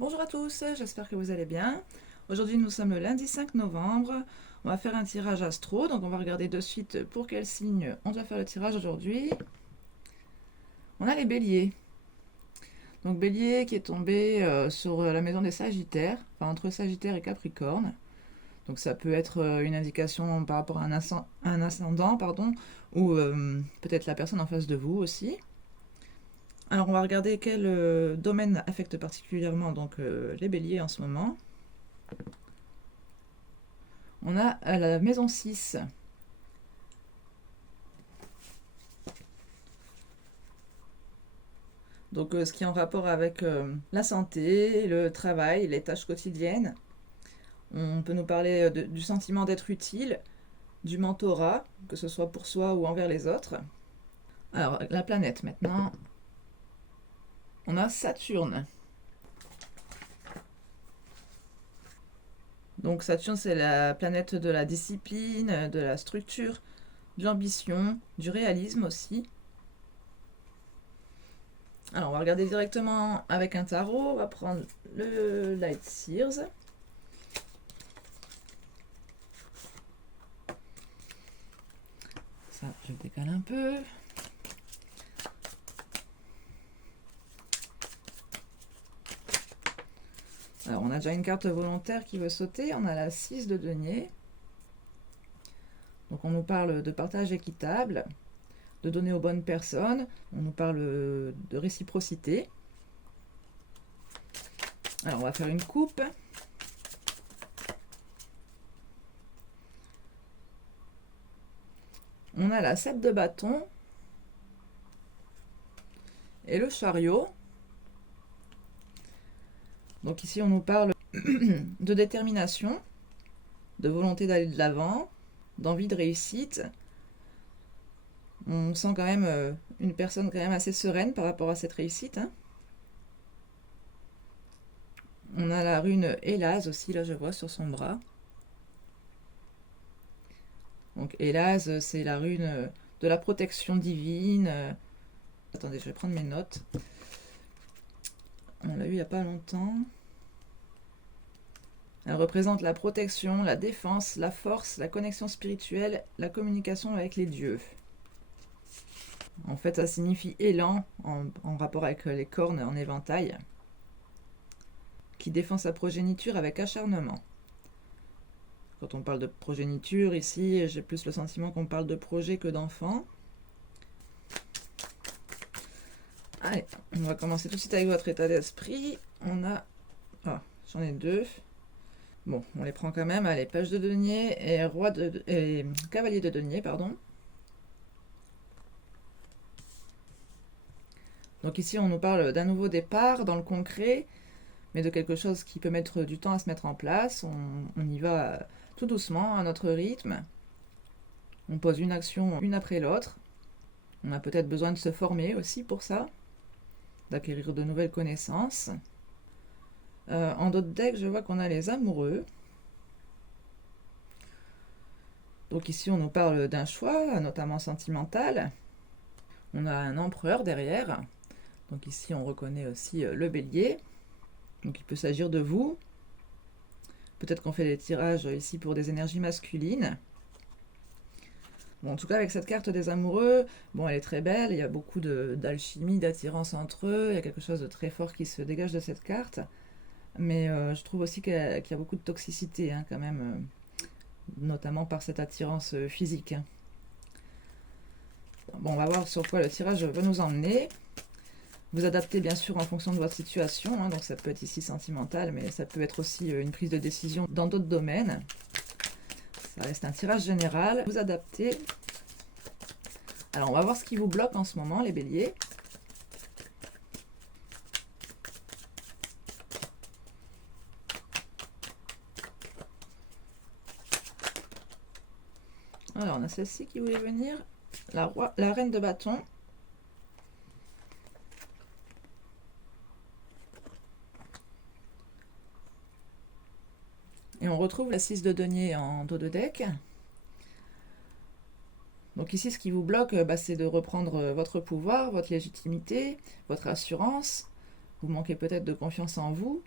Bonjour à tous, j'espère que vous allez bien. Aujourd'hui nous sommes le lundi 5 novembre. On va faire un tirage astro, donc on va regarder de suite pour quel signe on doit faire le tirage aujourd'hui. On a les béliers. Donc bélier qui est tombé sur la maison des sagittaires, enfin entre sagittaire et capricorne. Donc ça peut être une indication par rapport à un ascendant, pardon, ou peut-être la personne en face de vous aussi. Alors on va regarder quel domaine affecte particulièrement donc les béliers en ce moment. On a la maison 6. Donc ce qui est en rapport avec la santé, le travail, les tâches quotidiennes. On peut nous parler du sentiment d'être utile, du mentorat, que ce soit pour soi ou envers les autres. Alors la planète maintenant. On a Saturne. Donc Saturne, c'est la planète de la discipline, de la structure, de l'ambition, du réalisme aussi. Alors on va regarder directement avec un tarot. On va prendre le Light Sears. Ça, je le décale un peu. Alors on a déjà une carte volontaire qui veut sauter. On a la 6 de denier. Donc on nous parle de partage équitable, de donner aux bonnes personnes, on nous parle de réciprocité. Alors on va faire une coupe. On a la 7 de bâton et le chariot. Donc ici on nous parle de détermination, de volonté d'aller de l'avant, d'envie de réussite. On sent quand même une personne quand même assez sereine par rapport à cette réussite. On a la rune Hélase aussi, là je vois sur son bras. Donc Hélase, c'est la rune de la protection divine. Attendez, je vais prendre mes notes. On l'a eu il n'y a pas longtemps. Elle représente la protection, la défense, la force, la connexion spirituelle, la communication avec les dieux. En fait, ça signifie élan en rapport avec les cornes en éventail, qui défend sa progéniture avec acharnement. Quand on parle de progéniture, ici, j'ai plus le sentiment qu'on parle de projet que d'enfant. Allez, on va commencer tout de suite avec votre état d'esprit. On a... Ah, j'en ai deux. Bon, on les prend quand même. Allez, page de denier et cavalier de denier, pardon. Donc ici, on nous parle d'un nouveau départ dans le concret, mais de quelque chose qui peut mettre du temps à se mettre en place. On y va tout doucement, à notre rythme. On pose une action une après l'autre. On a peut-être besoin de se former aussi pour ça, d'acquérir de nouvelles connaissances. En d'autres decks, je vois qu'on a les amoureux. Donc ici, on nous parle d'un choix, notamment sentimental. On a un empereur derrière. Donc ici, on reconnaît aussi le bélier. Donc il peut s'agir de vous. Peut-être qu'on fait des tirages ici pour des énergies masculines. Bon, en tout cas, avec cette carte des amoureux, bon, elle est très belle. Il y a beaucoup d'alchimie, d'attirance entre eux. Il y a quelque chose de très fort qui se dégage de cette carte. Mais je trouve aussi qu'il y a beaucoup de toxicité, hein, quand même, notamment par cette attirance physique. Bon, on va voir sur quoi le tirage veut nous emmener. Vous adaptez bien sûr en fonction de votre situation, hein, donc ça peut être ici sentimental, mais ça peut être aussi une prise de décision dans d'autres domaines. Ça reste un tirage général. Vous adaptez. Alors on va voir ce qui vous bloque en ce moment, les béliers. Alors on a celle-ci qui voulait venir, la reine de bâton. Et on retrouve la 6 de denier en dos de deck. Donc ici, ce qui vous bloque, c'est de reprendre votre pouvoir, votre légitimité, votre assurance. Vous manquez peut-être de confiance en vous.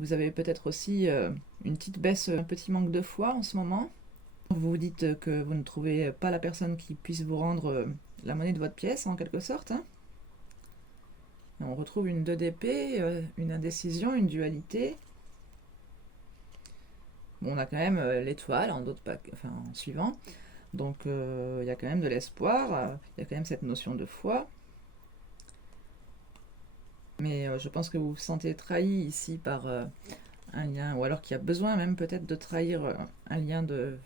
Vous avez peut-être aussi une petite baisse, un petit manque de foi en ce moment. Vous vous dites que vous ne trouvez pas la personne qui puisse vous rendre la monnaie de votre pièce, en quelque sorte. Hein. On retrouve une 2 d'épée, une indécision, une dualité. Bon, on a quand même l'étoile en en suivant. Donc il y a quand même de l'espoir, il y a quand même cette notion de foi. Mais je pense que vous vous sentez trahi ici par un lien, ou alors qu'il y a besoin même peut-être de trahir un lien de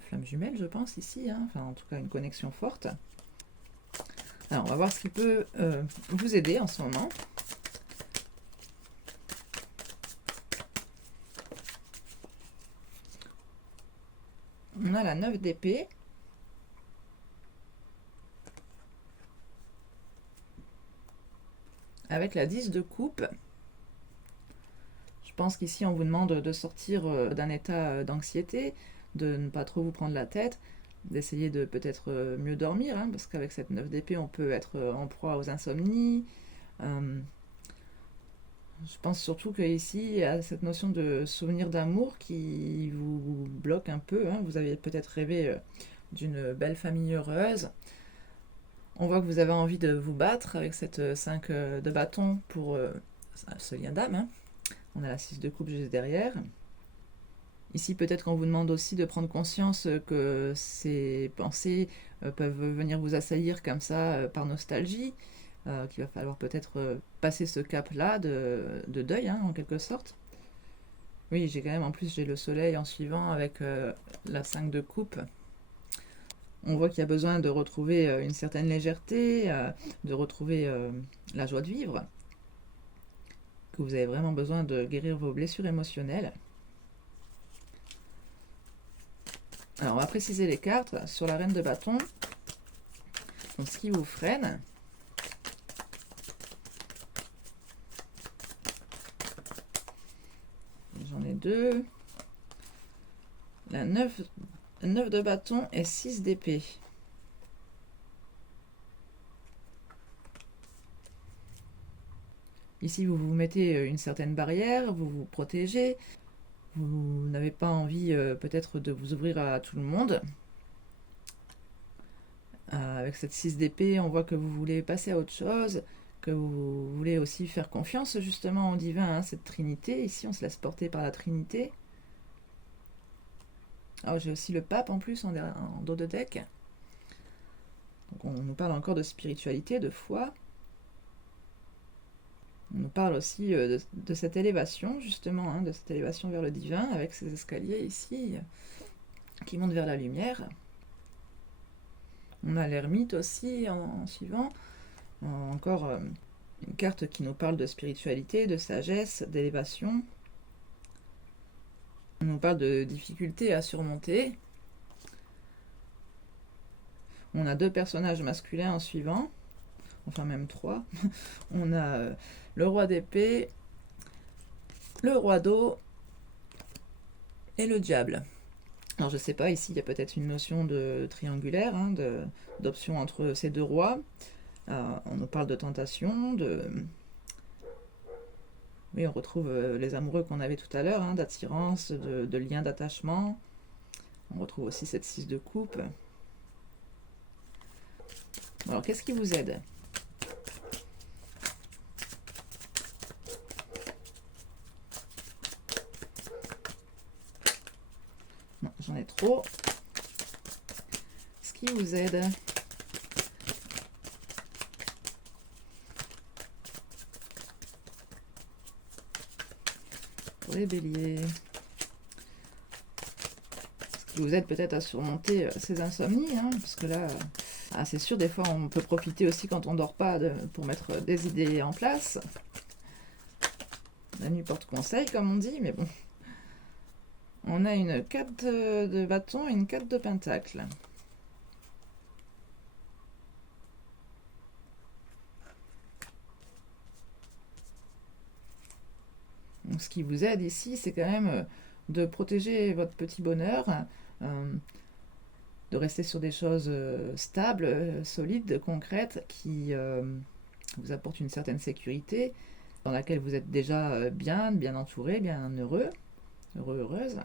flamme jumelle, je pense, ici. Hein. Enfin, en tout cas, une connexion forte. Alors, on va voir ce qui peut vous aider en ce moment. On a la 9 d'épée. Avec la 10 de coupe. Je pense qu'ici, on vous demande de sortir d'un état d'anxiété, de ne pas trop vous prendre la tête, d'essayer de peut-être mieux dormir, hein, parce qu'avec cette 9 d'épée, on peut être en proie aux insomnies. Je pense surtout qu'ici, il y a cette notion de souvenir d'amour qui vous bloque un peu. Hein. Vous avez peut-être rêvé d'une belle famille heureuse. On voit que vous avez envie de vous battre avec cette 5 de bâton pour ce lien d'âme. Hein. On a la 6 de coupe juste derrière. Ici, peut-être qu'on vous demande aussi de prendre conscience que ces pensées peuvent venir vous assaillir comme ça par nostalgie, qu'il va falloir peut-être passer ce cap-là de deuil, hein, en quelque sorte. Oui, j'ai quand même, en plus, j'ai le soleil en suivant avec la 5 de coupe. On voit qu'il y a besoin de retrouver une certaine légèreté, de retrouver la joie de vivre, que vous avez vraiment besoin de guérir vos blessures émotionnelles. Alors, on va préciser les cartes sur la reine de bâton. Donc, ce qui vous freine. J'en ai deux. La 9 de bâton et 6 d'épée. Ici, vous vous mettez une certaine barrière, vous vous protégez. Vous n'avez pas envie peut-être de vous ouvrir à tout le monde. Avec cette 6 d'épée, on voit que vous voulez passer à autre chose, que vous voulez aussi faire confiance justement au divin, hein, cette trinité. Ici, on se laisse porter par la trinité. Alors, j'ai aussi le pape en plus en dos de deck. Donc, on nous parle encore de spiritualité, de foi. On nous parle aussi de cette élévation, justement, hein, de cette élévation vers le divin, avec ces escaliers ici, qui montent vers la lumière. On a l'ermite aussi en suivant. Encore une carte qui nous parle de spiritualité, de sagesse, d'élévation. On nous parle de difficultés à surmonter. On a deux personnages masculins en suivant. Enfin même trois. On a le roi d'épée, le roi d'eau et le diable. Alors je sais pas, ici il y a peut-être une notion de triangulaire, hein, d'option entre ces deux rois. On nous parle de tentation, oui, on retrouve les amoureux qu'on avait tout à l'heure, hein, d'attirance, de lien d'attachement. On retrouve aussi cette 6 de coupe. Alors qu'est-ce qui vous aide ? Non, j'en ai trop. Ce qui vous aide ? Pour les béliers. Ce qui vous aide peut-être à surmonter ces insomnies, hein, parce que là, c'est sûr, des fois on peut profiter aussi quand on dort pas pour mettre des idées en place. La nuit porte conseil, comme on dit, mais bon. On a une 4 de bâton et une 4 de pentacle. Donc, ce qui vous aide ici, c'est quand même de protéger votre petit bonheur, de rester sur des choses stables, solides, concrètes, qui vous apportent une certaine sécurité, dans laquelle vous êtes déjà bien entouré, bien heureux, heureuse.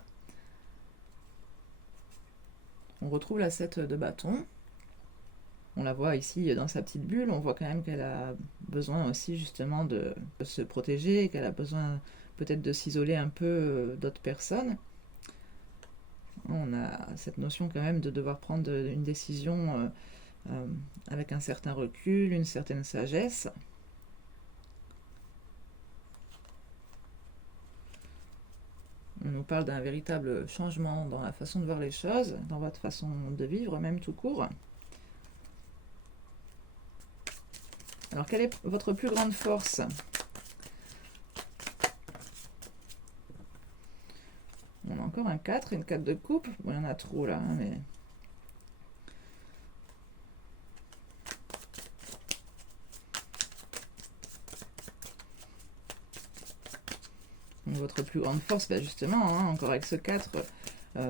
On retrouve la 7 de bâton. On la voit ici dans sa petite bulle, on voit quand même qu'elle a besoin aussi justement de se protéger, qu'elle a besoin peut-être de s'isoler un peu d'autres personnes. On a cette notion quand même de devoir prendre une décision avec un certain recul, une certaine sagesse. On nous parle d'un véritable changement dans la façon de voir les choses, dans votre façon de vivre, même tout court. Alors, quelle est votre plus grande force? On a encore un 4, une 4 de coupe. Bon, il y en a trop là, hein, mais... Donc, votre plus grande force, bah justement, hein, encore avec ce 4,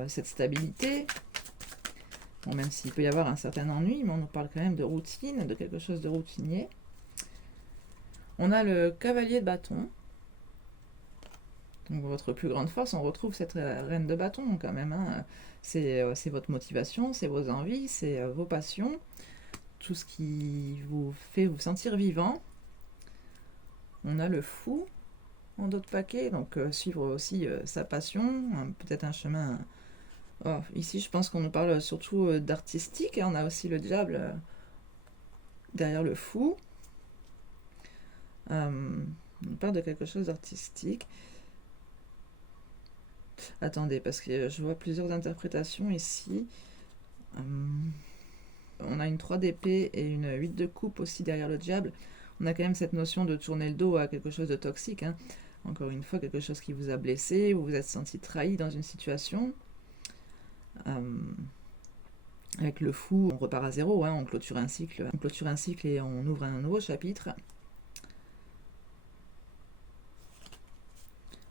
cette stabilité. Bon, même s'il peut y avoir un certain ennui, mais on nous parle quand même de routine, de quelque chose de routinier. On a le cavalier de bâton. Donc votre plus grande force, on retrouve cette reine de bâton quand même. Hein. C'est votre motivation, c'est vos envies, c'est vos passions, tout ce qui vous fait vous sentir vivant. On a le fou en d'autres paquets, donc suivre aussi sa passion, peut-être un chemin... Oh, ici, je pense qu'on nous parle surtout d'artistique. On a aussi le diable derrière le fou. On parle de quelque chose d'artistique. Attendez, parce que je vois plusieurs interprétations ici. On a une 3 d'épée et une 8 de coupe aussi derrière le diable. On a quand même cette notion de tourner le dos à quelque chose de toxique. Hein. Encore une fois, quelque chose qui vous a blessé, vous vous êtes senti trahi dans une situation. Avec le fou, on repart à zéro, hein, on clôture un cycle et on ouvre un nouveau chapitre.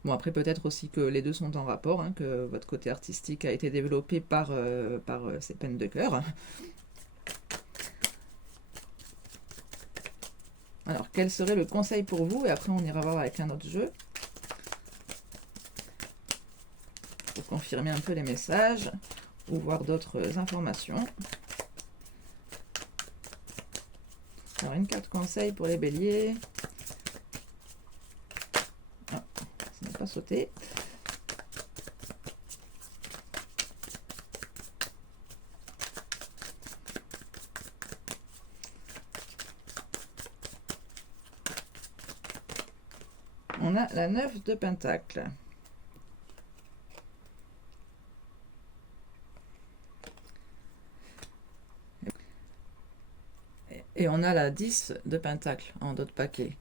Bon, après, peut-être aussi que les deux sont en rapport, hein, que votre côté artistique a été développé par ces peines de cœur. Alors, quel serait le conseil pour vous? Et après, on ira voir avec un autre jeu. Pour confirmer un peu les messages ou voir d'autres informations. Alors, une carte conseil pour les béliers. Ah, ça n'a pas sauté. On a la 9 de Pentacle. Et on a la 10 de Pentacle en d'autres paquets.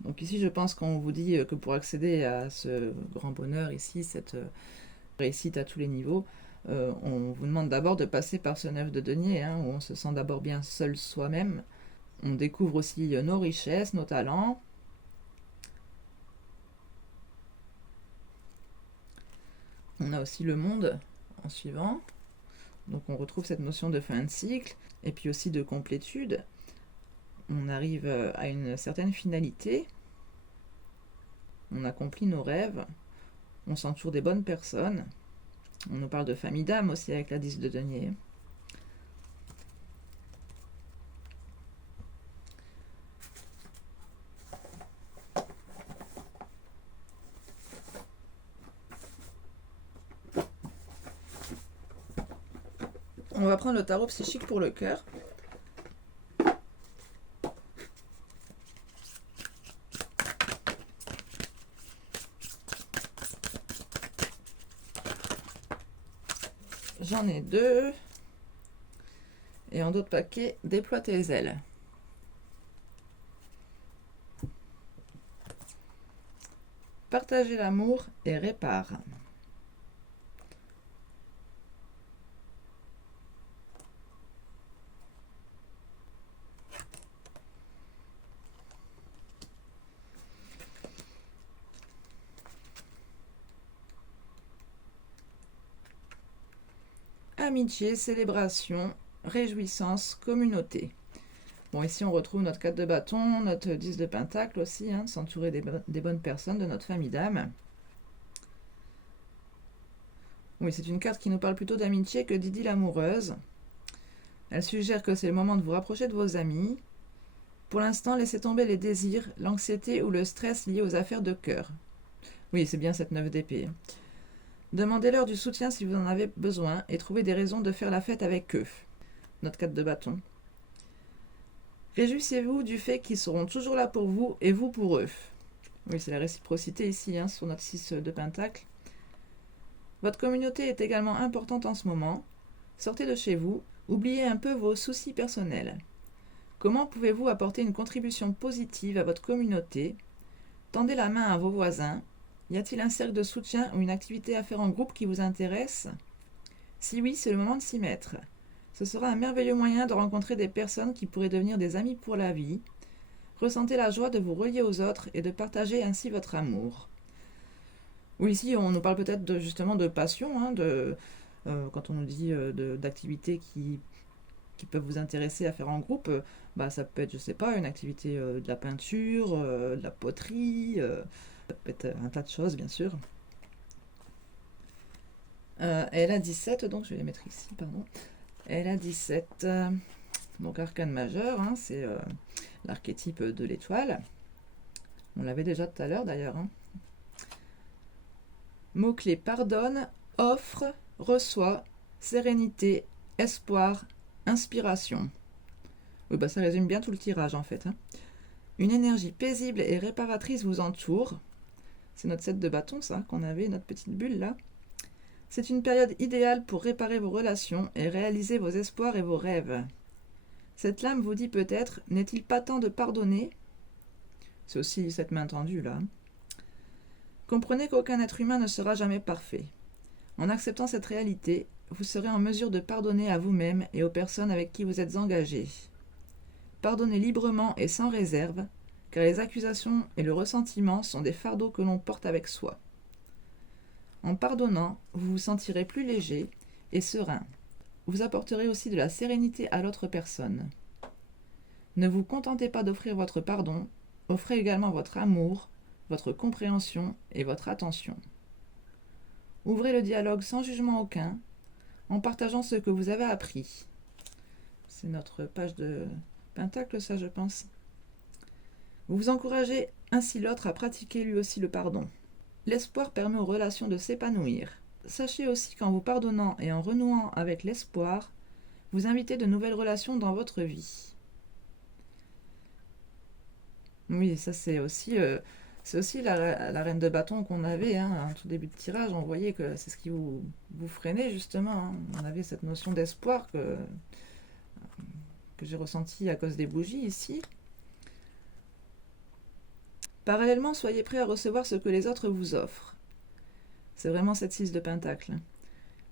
Donc ici, je pense qu'on vous dit que pour accéder à ce grand bonheur ici, cette réussite à tous les niveaux, on vous demande d'abord de passer par ce 9 de denier, hein, où on se sent d'abord bien seul soi-même. On découvre aussi nos richesses, nos talents. On a aussi le monde en suivant. Donc on retrouve cette notion de fin de cycle et puis aussi de complétude. On arrive à une certaine finalité. On accomplit nos rêves. On s'entoure des bonnes personnes. On nous parle de famille d'âme aussi avec la 10 de denier. On va prendre le tarot psychique pour le cœur. J'en ai 2. Et en d'autres paquets, déploie tes ailes. Partager l'amour et répare. Amitié, célébration, réjouissance, communauté. Bon, ici on retrouve notre 4 de bâton, notre 10 de pentacle aussi, hein, s'entourer des bonnes personnes, de notre famille d'âme. Oui, c'est une carte qui nous parle plutôt d'amitié que d'idylle amoureuse. Elle suggère que c'est le moment de vous rapprocher de vos amis. Pour l'instant, laissez tomber les désirs, l'anxiété ou le stress liés aux affaires de cœur. Oui, c'est bien cette 9 d'épée. Demandez-leur du soutien si vous en avez besoin et trouvez des raisons de faire la fête avec eux. Notre 4 de bâton. Réjouissez-vous du fait qu'ils seront toujours là pour vous et vous pour eux. Oui, c'est la réciprocité ici, hein, sur notre 6 de pentacle. Votre communauté est également importante en ce moment. Sortez de chez vous, oubliez un peu vos soucis personnels. Comment pouvez-vous apporter une contribution positive à votre communauté? Tendez la main à vos voisins. Y a-t-il un cercle de soutien ou une activité à faire en groupe qui vous intéresse? Si oui, c'est le moment de s'y mettre. Ce sera un merveilleux moyen de rencontrer des personnes qui pourraient devenir des amis pour la vie. Ressentez la joie de vous relier aux autres et de partager ainsi votre amour. Oui, ici, on nous parle peut-être justement de passion, hein, quand on nous dit d'activités qui peuvent vous intéresser à faire en groupe, ça peut être, je sais pas, une activité de la peinture, de la poterie, ça peut être un tas de choses, bien sûr. Elle a 17, donc je vais les mettre ici, pardon. Elle a 17, donc arcane majeur, hein, c'est l'archétype de l'étoile. On l'avait déjà tout à l'heure d'ailleurs. Hein. Mot-clé pardonne, offre, reçoit, sérénité, espoir, inspiration. Oui, ça résume bien tout le tirage en fait. Hein. Une énergie paisible et réparatrice vous entoure. C'est notre 7 de bâton, ça, qu'on avait, notre petite bulle là. C'est une période idéale pour réparer vos relations et réaliser vos espoirs et vos rêves. Cette lame vous dit peut-être, n'est-il pas temps de pardonner? C'est aussi cette main tendue là. Comprenez qu'aucun être humain ne sera jamais parfait. En acceptant cette réalité, vous serez en mesure de pardonner à vous-même et aux personnes avec qui vous êtes engagés. Pardonnez librement et sans réserve, car les accusations et le ressentiment sont des fardeaux que l'on porte avec soi. En pardonnant, vous vous sentirez plus léger et serein. Vous apporterez aussi de la sérénité à l'autre personne. Ne vous contentez pas d'offrir votre pardon, offrez également votre amour, votre compréhension et votre attention. Ouvrez le dialogue sans jugement aucun, en partageant ce que vous avez appris. C'est notre page de pentacle, ça, je pense. Vous vous encouragez ainsi l'autre à pratiquer lui aussi le pardon. L'espoir permet aux relations de s'épanouir. Sachez aussi qu'en vous pardonnant et en renouant avec l'espoir, vous invitez de nouvelles relations dans votre vie. Oui, ça c'est aussi la reine de bâton qu'on avait en tout début de tirage. On voyait que c'est ce qui vous freinait justement. Hein. On avait cette notion d'espoir que j'ai ressentie à cause des bougies ici. Parallèlement, soyez prêts à recevoir ce que les autres vous offrent. C'est vraiment cette 6 de pentacle.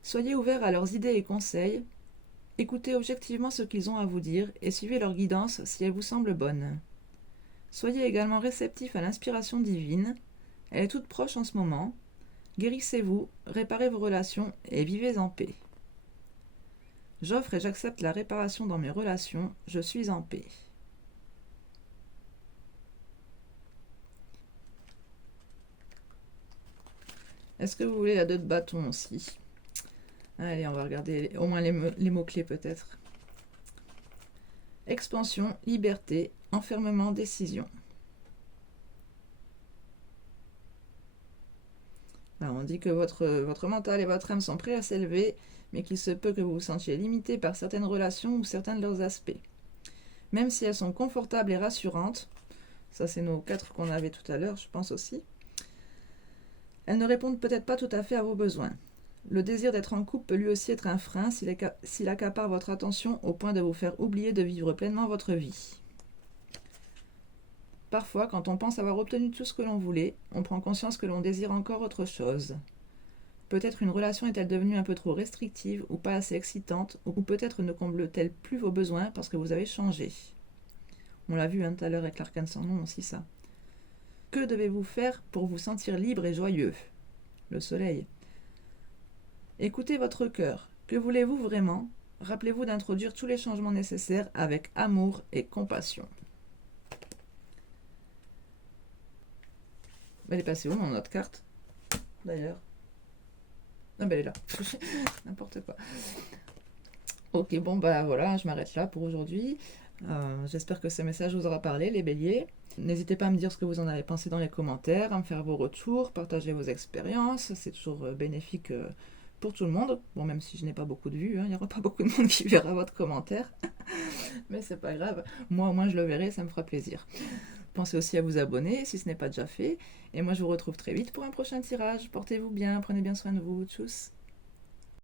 Soyez ouverts à leurs idées et conseils. Écoutez objectivement ce qu'ils ont à vous dire et suivez leur guidance si elle vous semble bonne. Soyez également réceptifs à l'inspiration divine. Elle est toute proche en ce moment. Guérissez-vous, réparez vos relations et vivez en paix. J'offre et j'accepte la réparation dans mes relations. Je suis en paix. Est-ce que vous voulez la 2 de bâton aussi? Allez, on va regarder au moins les mots-clés peut-être. Expansion, liberté, enfermement, décision. Alors, on dit que votre mental et votre âme sont prêts à s'élever, mais qu'il se peut que vous vous sentiez limité par certaines relations ou certains de leurs aspects. Même si elles sont confortables et rassurantes, ça c'est nos 4 qu'on avait tout à l'heure, je pense aussi, elles ne répondent peut-être pas tout à fait à vos besoins. Le désir d'être en couple peut lui aussi être un frein s'il accapare votre attention au point de vous faire oublier de vivre pleinement votre vie. Parfois, quand on pense avoir obtenu tout ce que l'on voulait, on prend conscience que l'on désire encore autre chose. Peut-être une relation est-elle devenue un peu trop restrictive ou pas assez excitante, ou peut-être ne comble-t-elle plus vos besoins parce que vous avez changé. On l'a vu tout à l'heure avec l'arcane sans nom aussi ça. Que devez-vous faire pour vous sentir libre et joyeux? Le soleil. Écoutez votre cœur. Que voulez-vous vraiment? Rappelez-vous d'introduire tous les changements nécessaires avec amour et compassion. Elle est passée où, mon autre carte, d'ailleurs? Ah ben elle est là. N'importe quoi. Ok, bon bah voilà, je m'arrête là pour aujourd'hui. J'espère que ce message vous aura parlé, les béliers. N'hésitez pas à me dire ce que vous en avez pensé dans les commentaires, à me faire vos retours, partager vos expériences. C'est toujours bénéfique pour tout le monde. Bon, même si je n'ai pas beaucoup de vues, hein, il n'y aura pas beaucoup de monde qui verra votre commentaire. Mais c'est pas grave. Moi, au moins, je le verrai, ça me fera plaisir. Pensez aussi à vous abonner si ce n'est pas déjà fait. Et moi, je vous retrouve très vite pour un prochain tirage. Portez-vous bien, prenez bien soin de vous. Tchuss!